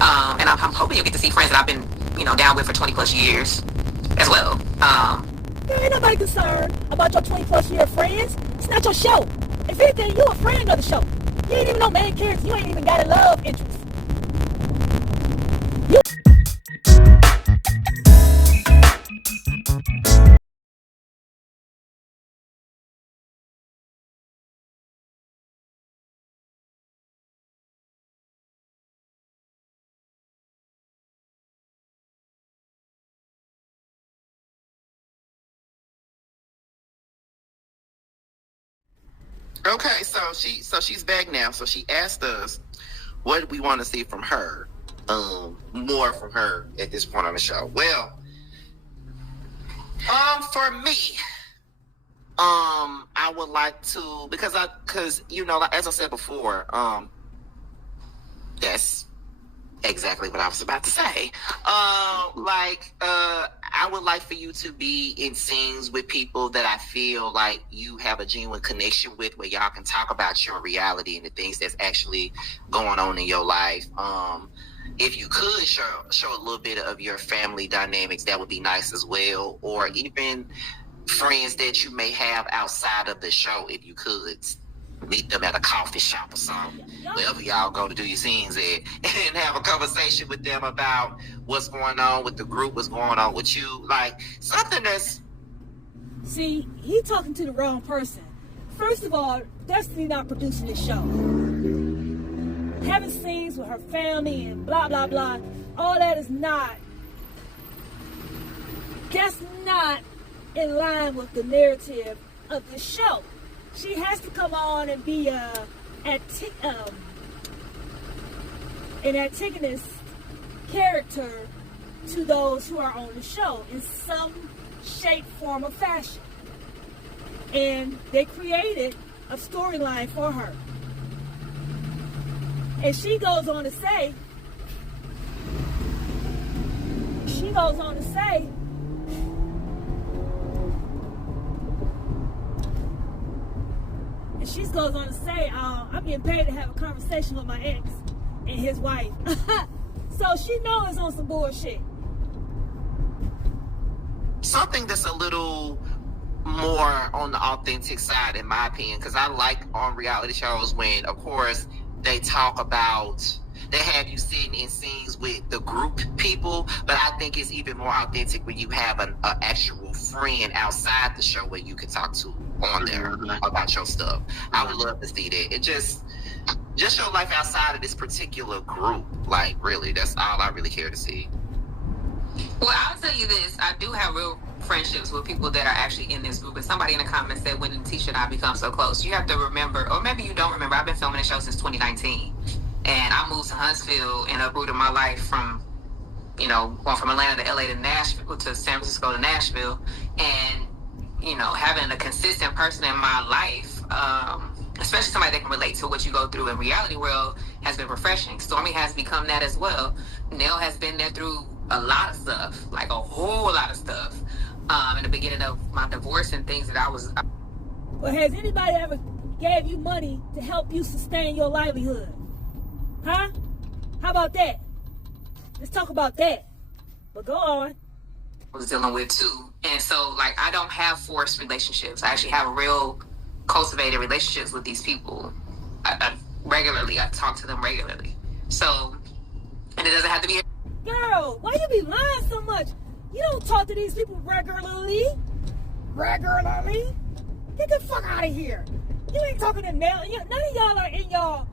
And I'm hoping you'll get to see friends that I've been, down with for 20 plus years as well. Ain't nobody concerned about your 20 plus year friends. It's not your show. If anything, you a friend of the show. You ain't even no main character. You ain't even got a love interest. Okay, so she's back now. So she asked us, what do we want to see from her? More from her at this point on the show. Well, for me, I would like to because like, as I said before, that's exactly what I was about to say. I would like for you to be in scenes with people that I feel like you have a genuine connection with, where y'all can talk about your reality and the things that's actually going on in your life. If you could show a little bit of your family dynamics, that would be nice as well. Or even friends that you may have outside of the show, if you could meet them at a coffee shop or something, wherever y'all go to do your scenes at, and have a conversation with them about what's going on with the group, what's going on with you, like something that's... See, he talking to the wrong person. First of all, Destiny not producing this show. Having scenes with her family and blah blah blah, all that is not. That's not in line with the narrative of the show. She has to come on and be an antagonist character to those who are on the show in some shape, form, or fashion. And they created a storyline for her. And she goes on to say, I'm getting paid to have a conversation with my ex and his wife. So she knows it's on some bullshit. Something that's a little more on the authentic side, in my opinion, because I like on reality shows when, of course, they have you sitting in scenes with the group people, but I think it's even more authentic when you have an actual friend outside the show where you can talk to on there about your stuff. I would love to see that. It just your life outside of this particular group. Like, really, that's all I really care to see. Well, I'll tell you this. I do have real friendships with people that are actually in this group. And somebody in the comments said, when did Tisha and I become so close? You have to remember, or maybe you don't remember, I've been filming the show since 2019. And I moved to Huntsville and uprooted my life from, going from Atlanta to LA to Nashville, to San Francisco to Nashville. And, having a consistent person in my life, especially somebody that can relate to what you go through in reality world, has been refreshing. Stormy has become that as well. Nell has been there through a lot of stuff, like a whole lot of stuff, in the beginning of my divorce and things that I was... Well, has anybody ever gave you money to help you sustain your livelihood? Huh? How about that? Let's talk about that. But go on. Was dealing with too. And so, I don't have forced relationships. I actually have real cultivated relationships with these people. I talk to them regularly. So, and it doesn't have to be... Girl, why you be lying so much? You don't talk to these people regularly. Get the fuck out of here. You ain't talking to Nell. None of y'all are in y'all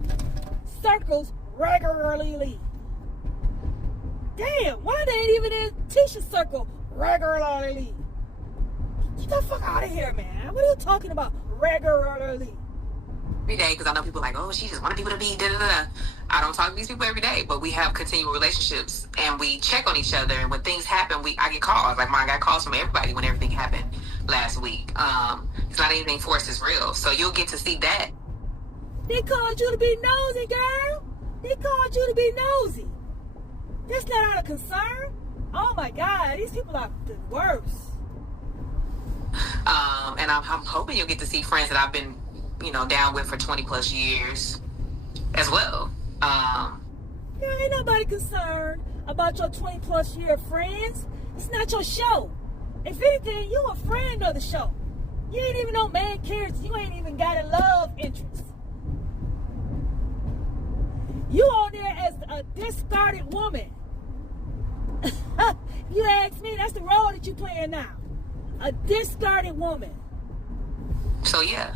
circles regularly. Damn, why they ain't even in Tisha's circle regularly? Get the fuck out of here, man. What are you talking about regularly? Every day, because I know people like, oh, she just wanted people to be da-da-da. I don't talk to these people every day, but we have continual relationships and we check on each other. And when things happen, I get calls. I got calls from everybody when everything happened last week. It's not anything forced, it's real. So you'll get to see that. They called you to be nosy, girl. They called you to be nosy. That's not out of concern. Oh my God, these people are the worst. And I'm hoping you'll get to see friends that I've been, down with for 20 plus years as well. Yeah, ain't nobody concerned about your 20 plus year friends. It's not your show. If anything, you a friend of the show. You ain't even no main character. You ain't even got a love interest. You on there as a discarded woman. You ask me, that's the role that you playing now. A discarded woman. So yeah,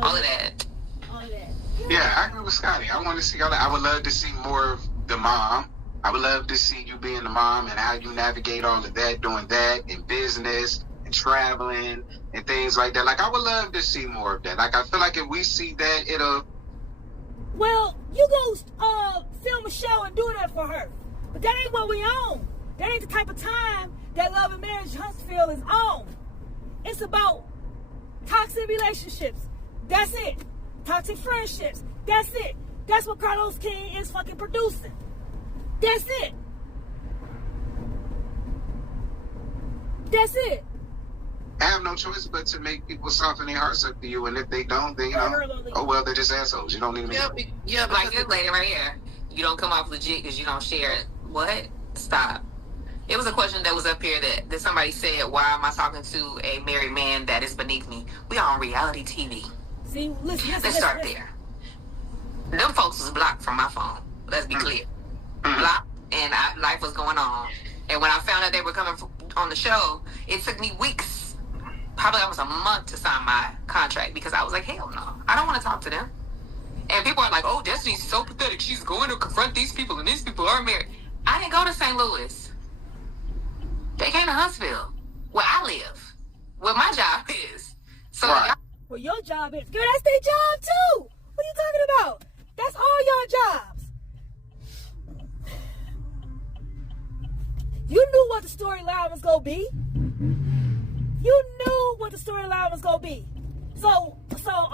all of that. All of that. Yeah, I agree with Scotty. I want to see all that. I would love to see more of the mom. I would love to see you being the mom and how you navigate all of that, doing that in business and traveling and things like that. Like, I would love to see more of that. Like, I feel like if we see that, it'll... Well, you go film a show and do that for her. But that ain't what we own. That ain't the type of time that Love and Marriage Huntsville is on. It's about toxic relationships. That's it. Toxic friendships. That's it. That's what Carlos King is fucking producing. That's it. That's it. I have no choice but to make people soften their hearts up to you, and if they don't, then, you know, oh well, they're just assholes. You don't need me. Yeah, like this lady right here. You don't come off legit because you don't share it. What? Stop. It was a question that was up here that somebody said, why am I talking to a married man that is beneath me? We are on reality TV. See, listen. Let's start there. Them folks was blocked from my phone. Let's be clear. Blocked, and life was going on. And when I found out they were coming on the show, it took me weeks, probably almost a month to sign my contract because I was like, hell no, I don't want to talk to them. And people are like, oh, Destiny's so pathetic. She's going to confront these people, and these people are married. I didn't go to St. Louis. They came to Huntsville, where I live, where my job is. So, right. Well, your job is, girl, that's their job too. What are you talking about? That's all your jobs. You knew what the storyline was going to be. You knew what the storyline was going to be. So,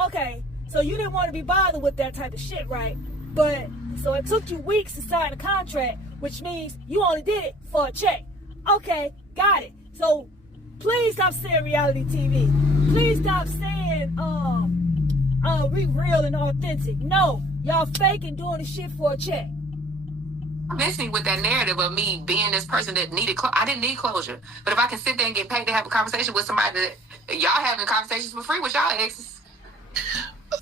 okay. So you didn't want to be bothered with that type of shit, right? But, so it took you weeks to sign a contract, which means you only did it for a check. Okay, got it. So, please stop saying reality TV. Please stop saying, we real and authentic. No, y'all fake and doing the shit for a check. Messing with that narrative of me being this person that needed I didn't need closure. But if I can sit there and get paid to have a conversation with somebody that y'all having conversations for free with y'all exes.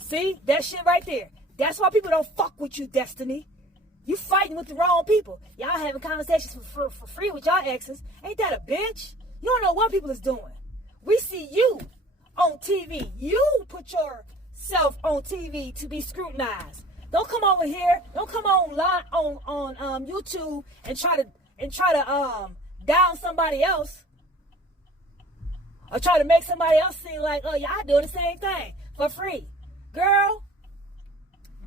See, that shit right there. That's why people don't fuck with you, Destiny. You fighting with the wrong people. Y'all having conversations for free with y'all exes. Ain't that a bitch? You don't know what people is doing. We see you on TV. You put yourself on TV to be scrutinized. Don't come over here. Don't come on YouTube and try to down somebody else, or try to make somebody else seem like, oh, y'all doing the same thing for free, girl.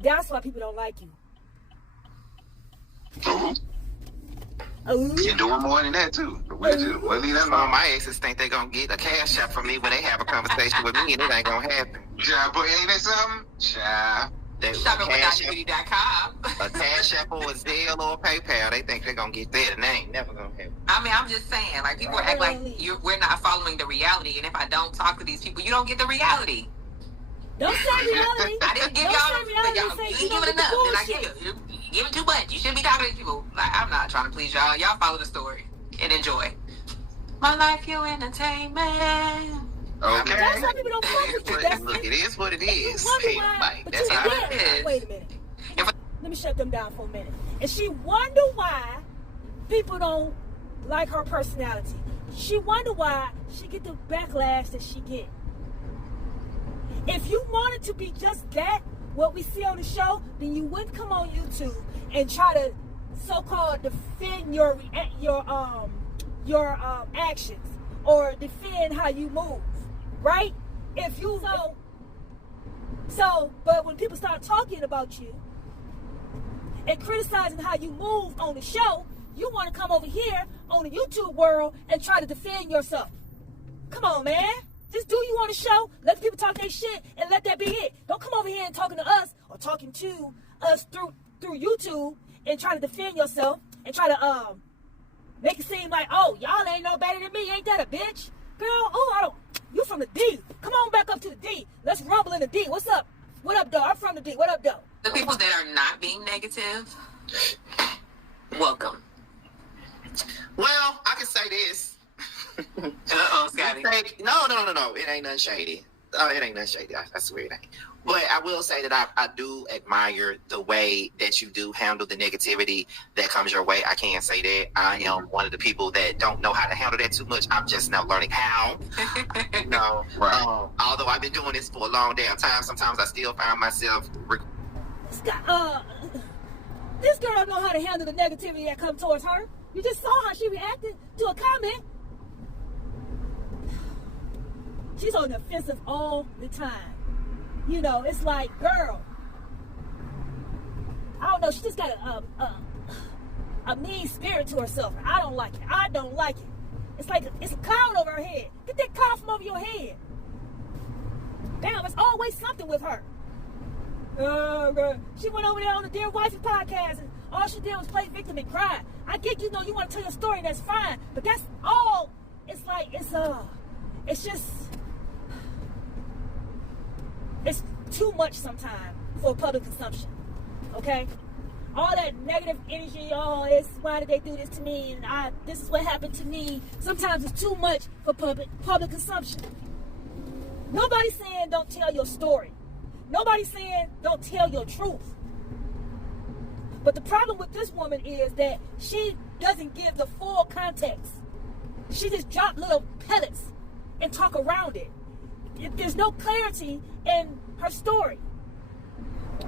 That's why people don't like you. You're doing more than that too. We'll leave that alone. My exes think they're gonna get a cash app from me when they have a conversation with me, and it ain't gonna happen. Yeah, but ain't that something? Yeah. Shoppingwithdr.com. A cash app or a Zelle or a PayPal, they think they're gonna get that, and they ain't never gonna happen. I mean, I'm just saying, like, people act like we're not following the reality, and if I don't talk to these people, you don't get the reality. Don't say reality. I didn't give y'all you give it enough, then I give you. Give it too much. You shouldn't be talking to these people. Like, I'm not trying to please y'all. Y'all follow the story and enjoy. My life, your entertainment. Okay. That's why people don't fuck with you. Look, it is what it is. That's how it is. Wait a minute. Let me shut them down for a minute. And she wonder why people don't like her personality. She wonder why she get the backlash that she get. If you wanted to be just that, what we see on the show, then you wouldn't come on YouTube and try to so-called defend your actions or defend how you move, right? If you but when people start talking about you and criticizing how you move on the show, you want to come over here on the YouTube world and try to defend yourself. Come on, man. Just do you on the show, let the people talk their shit, and let that be it. Don't come over here and talking to us or talking to us through YouTube and try to defend yourself and try to make it seem like, oh, y'all ain't no better than me. Ain't that a bitch? Girl, you from the D. Come on back up to the D. Let's rumble in the D. What's up? What up, though? I'm from the D. What up, though? The people that are not being negative, No, it ain't nothing shady. Oh, it ain't nothing shady. I swear it ain't. But I will say that I do admire the way that you do handle the negativity that comes your way. I can't say that I am one of the people that don't know how to handle that too much. I'm just now learning how. Right. Although I've been doing this for a long damn time, sometimes I still find myself. This girl don't know how to handle the negativity that comes towards her. You just saw how she reacted to a comment. She's on the offensive all the time. You know, it's like, girl, I don't know, she just got a mean spirit to herself. I don't like it. I don't like it. It's like it's a cloud over her head. Get that cloud from over your head. Damn, it's always something with her. She went over there on the Dear Wifey podcast and all she did was play victim and cry. I get, you know, you want to tell your story, that's fine. But that's all. It's like, it's just, it's too much sometimes for public consumption. Okay? All that negative energy, it's why did they do this to me? And this is what happened to me. Sometimes it's too much for public consumption. Nobody's saying don't tell your story. Nobody's saying don't tell your truth. But the problem with this woman is that she doesn't give the full context. She just dropped little pellets and talk around it. There's no clarity in her story.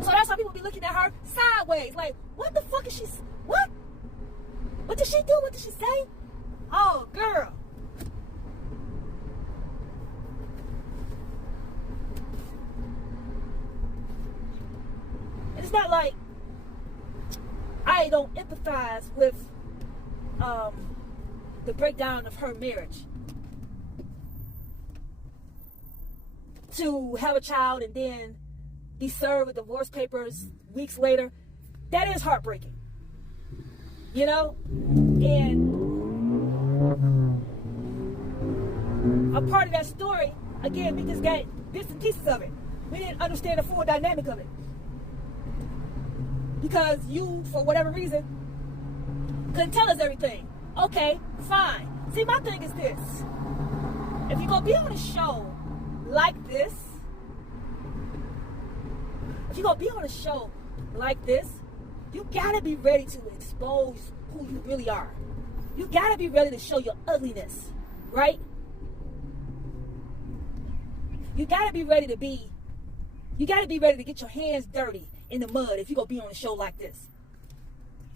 So that's why people be looking at her sideways. Like, what the fuck is she? What? What did she do? What did she say? Oh, girl. It's not like I don't empathize with the breakdown of her marriage. To have a child and then be served with divorce papers weeks later, that is heartbreaking. You know? And a part of that story, again, we just got bits and pieces of it. We didn't understand the full dynamic of it. Because you, for whatever reason, couldn't tell us everything. Okay, fine. See, my thing is this. If you're going to be on a show like this, you gotta be ready to expose who you really are. You gotta be ready to show your ugliness, right? You gotta be ready to get your hands dirty in the mud if you're gonna be on a show like this.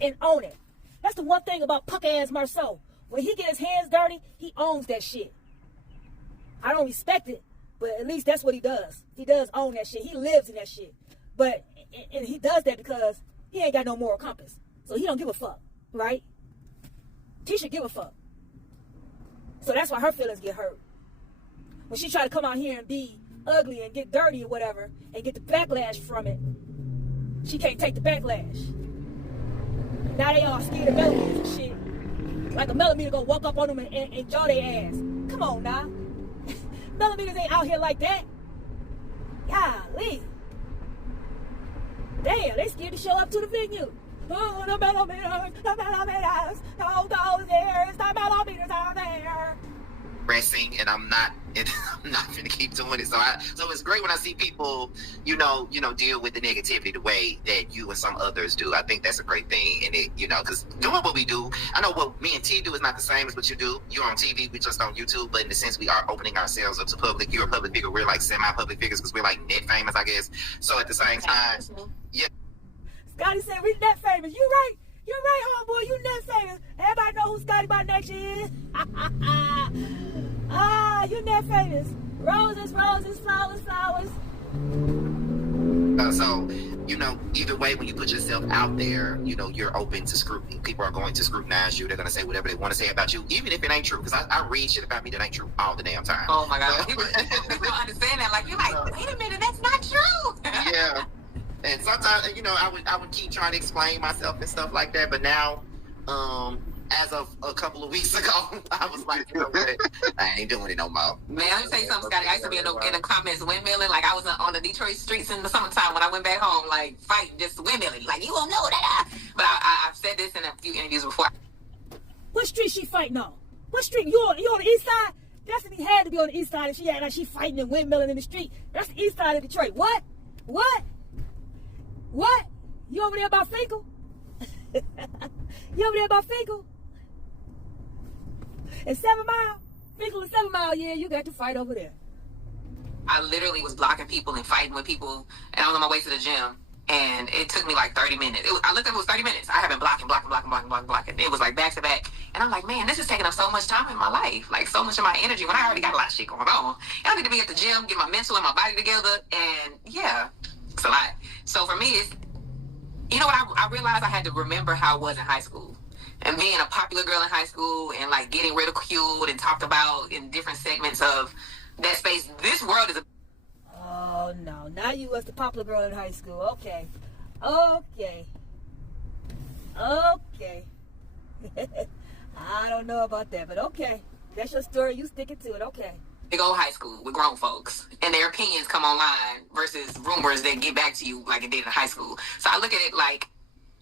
And own it. That's the one thing about punk ass Marceau. When he get his hands dirty, he owns that shit. I don't respect it, but at least that's what he does. He does own that shit. He lives in that shit. But and he does that because he ain't got no moral compass. So he don't give a fuck, right? Tisha give a fuck. So that's why her feelings get hurt. When she try to come out here and be ugly and get dirty or whatever and get the backlash from it, she can't take the backlash. Now they all scared of millimeters and shit. Like a millimeter go walk up on them and jaw their ass. Come on now. Millimeters ain't out here like that. Golly. Damn, they scared to show up to the venue. Oh, the millimeters, those there, the millimeters are there. Pressing, and I'm not gonna keep doing it. So it's great when I see people, deal with the negativity the way that you and some others do. I think that's a great thing, and it, because doing what we do, I know what me and T do is not the same as what you do. You're on TV, we just on YouTube, but in the sense we are opening ourselves up to public. You're a public figure, we're like semi-public figures because we're like net famous, I guess. So at the same time, yeah. Scotty said we net famous. You're right, homeboy. You net famous. Everybody know who Scotty by next year is. You net famous. Roses, roses, flowers, flowers. So, either way, when you put yourself out there, you're open to scrutiny. People are going to scrutinize you. They're going to say whatever they want to say about you, even if it ain't true. Because I read shit about me that ain't true all the damn time. Oh my God. People don't understand that. Like, you're like, wait a minute, that's not true. Yeah. And sometimes, I would keep trying to explain myself and stuff like that. But now, as of a couple of weeks ago, I was like, what? I ain't doing it no more. Man, let me tell you something, Scotty. I used to be in the comments windmilling. Like, I was on the Detroit streets in the summertime when I went back home, like, fighting, just windmilling. Like, you won't know that. But I've said this in a few interviews before. What street she fighting on? What street? You on the east side? Destiny had to be on the east side and she had like she fighting and windmilling in the street. That's the east side of Detroit. What? What? What? You over there by Finkel? You over there by Finkel? And 7 Mile? Finkel and 7 Mile, yeah, you got to fight over there. I literally was blocking people and fighting with people, and I was on my way to the gym, and it took me like 30 minutes. I looked at it was 30 minutes. I have been blocking. It was like back to back, and I'm like, man, this is taking up so much time in my life, like so much of my energy when I already got a lot of shit going on. And I need to be at the gym, get my mental and my body together, and yeah, it's a lot. So for me, it's, you know what, I realized I had to remember how I was in high school. And being a popular girl in high school and like getting ridiculed and talked about in different segments of that space. This world is a... Oh no, now you was the popular girl in high school. Okay. I don't know about that, but okay. That's your story. You sticking to it. Okay. Big old high school with grown folks, and their opinions come online versus rumors that get back to you like it did in high school. So I look at it like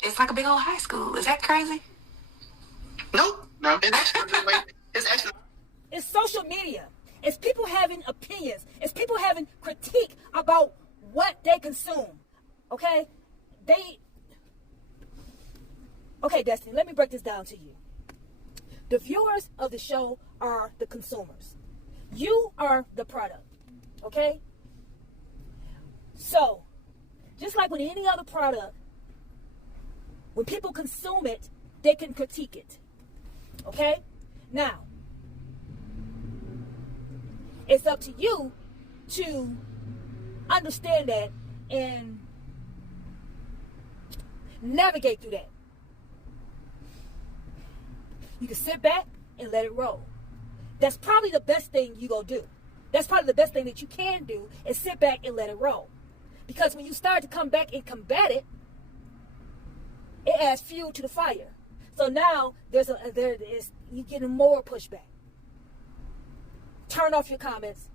it's like a big old high school. Is that crazy? Nope. No. It's actually It's social media. It's people having opinions. It's people having critique about what they consume. Okay? Okay, Destiny, let me break this down to you. The viewers of the show are the consumers. You are the product. Okay? So, just like with any other product, when people consume it, they can critique it. Okay? Now, it's up to you to understand that and navigate through that. You can sit back and let it roll. That's probably the best thing you gonna do. That's probably the best thing that you can do is sit back and let it roll. Because when you start to come back and combat it, it adds fuel to the fire. So now you're getting more pushback. Turn off your comments.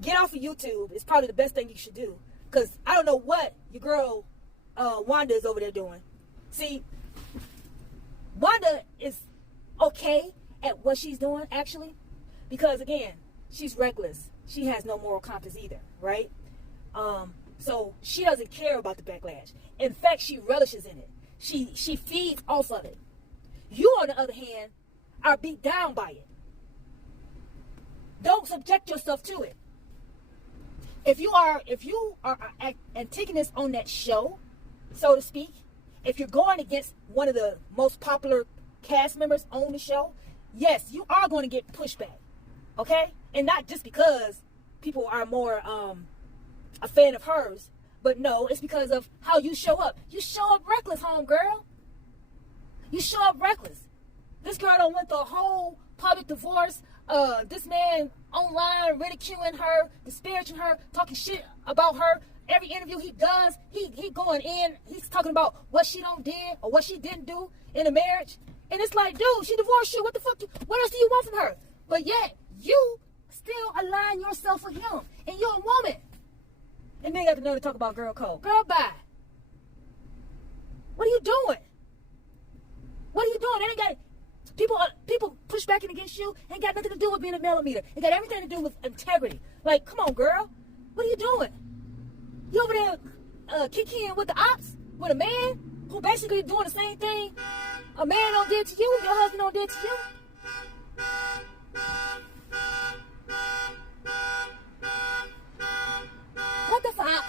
Get off of YouTube. It's probably the best thing you should do. Because I don't know what your girl Wanda is over there doing. See, Wanda is okay at what she's doing, actually. Because, again, she's reckless. She has no moral compass either, right? So she doesn't care about the backlash. In fact, she relishes in it. She feeds off of it. You, on the other hand, are beat down by it. Don't subject yourself to it. If you are antagonist on that show, so to speak, if you're going against one of the most popular cast members on the show, yes, you are going to get pushback. Okay? And not just because people are more a fan of hers, but no, it's because of how you show up. You show up reckless, homegirl. You show up reckless. This girl done went through a whole public divorce. This man online ridiculing her, disparaging her, talking shit about her. Every interview he does, he going in, he's talking about what she don't did or what she didn't do in a marriage. And it's like, dude, she divorced you. What the fuck? What else do you want from her? But yet, you still align yourself with him. And you're a woman. And then you got to know to talk about girl code. Girl, bye. What are you doing? What are you doing? It ain't got... People push back against you. Ain't got nothing to do with being a millimeter. It got everything to do with integrity. Like, come on, girl. What are you doing? You over there kicking with the ops with a man who basically doing the same thing a man don't did to you, your husband don't did to you. What the fuck?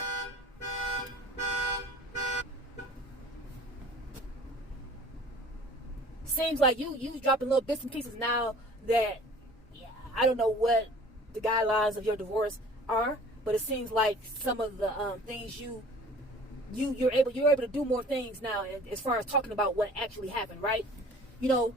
Seems like you dropping little bits and pieces now that, yeah, I don't know what the guidelines of your divorce are, but it seems like some of the things you're able to do more things now as far as talking about what actually happened, right? You know,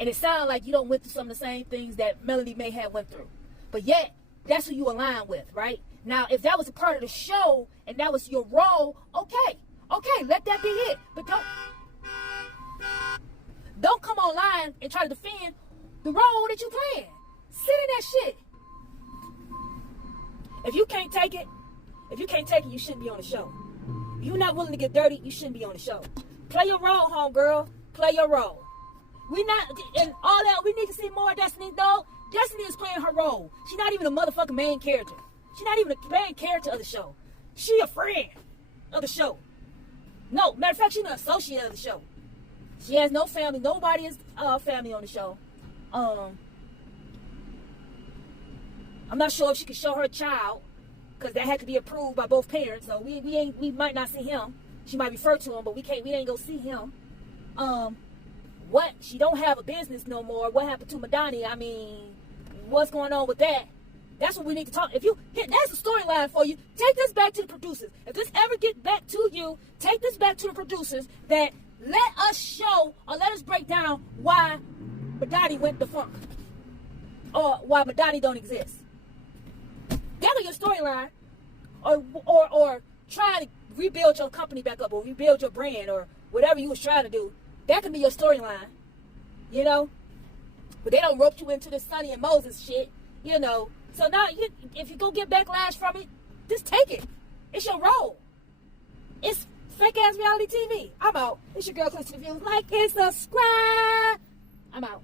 and it sounds like you don't went through some of the same things that Melody may have went through, but yet that's who you align with, right? Now, if that was a part of the show and that was your role, okay, let that be it, but don't come online and try to defend the role that you playing. Sit in that shit. If you can't take it, you shouldn't be on the show. If you're not willing to get dirty, you shouldn't be on the show. Play your role, homegirl. Play your role. We not, and all that, we need to see more Destiny. No, Destiny is playing her role. She's not even a motherfucking main character. She's not even a main character of the show. She a friend of the show. No, matter of fact, she's an associate of the show. She has no family. Nobody is family on the show. I'm not sure if she can show her child, because that had to be approved by both parents. So we might not see him. She might refer to him, but we ain't go see him. What? She don't have a business no more. What happened to Madani? I mean, what's going on with that? That's what we need to talk. That's a storyline for you. Take this back to the producers. If this ever gets back to you, take this back to the producers that let us show or let us break down why Madani went defunct or why Madani don't exist. That was your storyline, or trying to rebuild your company back up or rebuild your brand or whatever you was trying to do. That can be your storyline, you know. But they don't rope you into this Sonny and Moses shit, you know. So now, if you go get backlash from it, just take it. It's your role. It's fake ass reality TV. I'm out. It's your girl, Constructive. Like and subscribe. I'm out.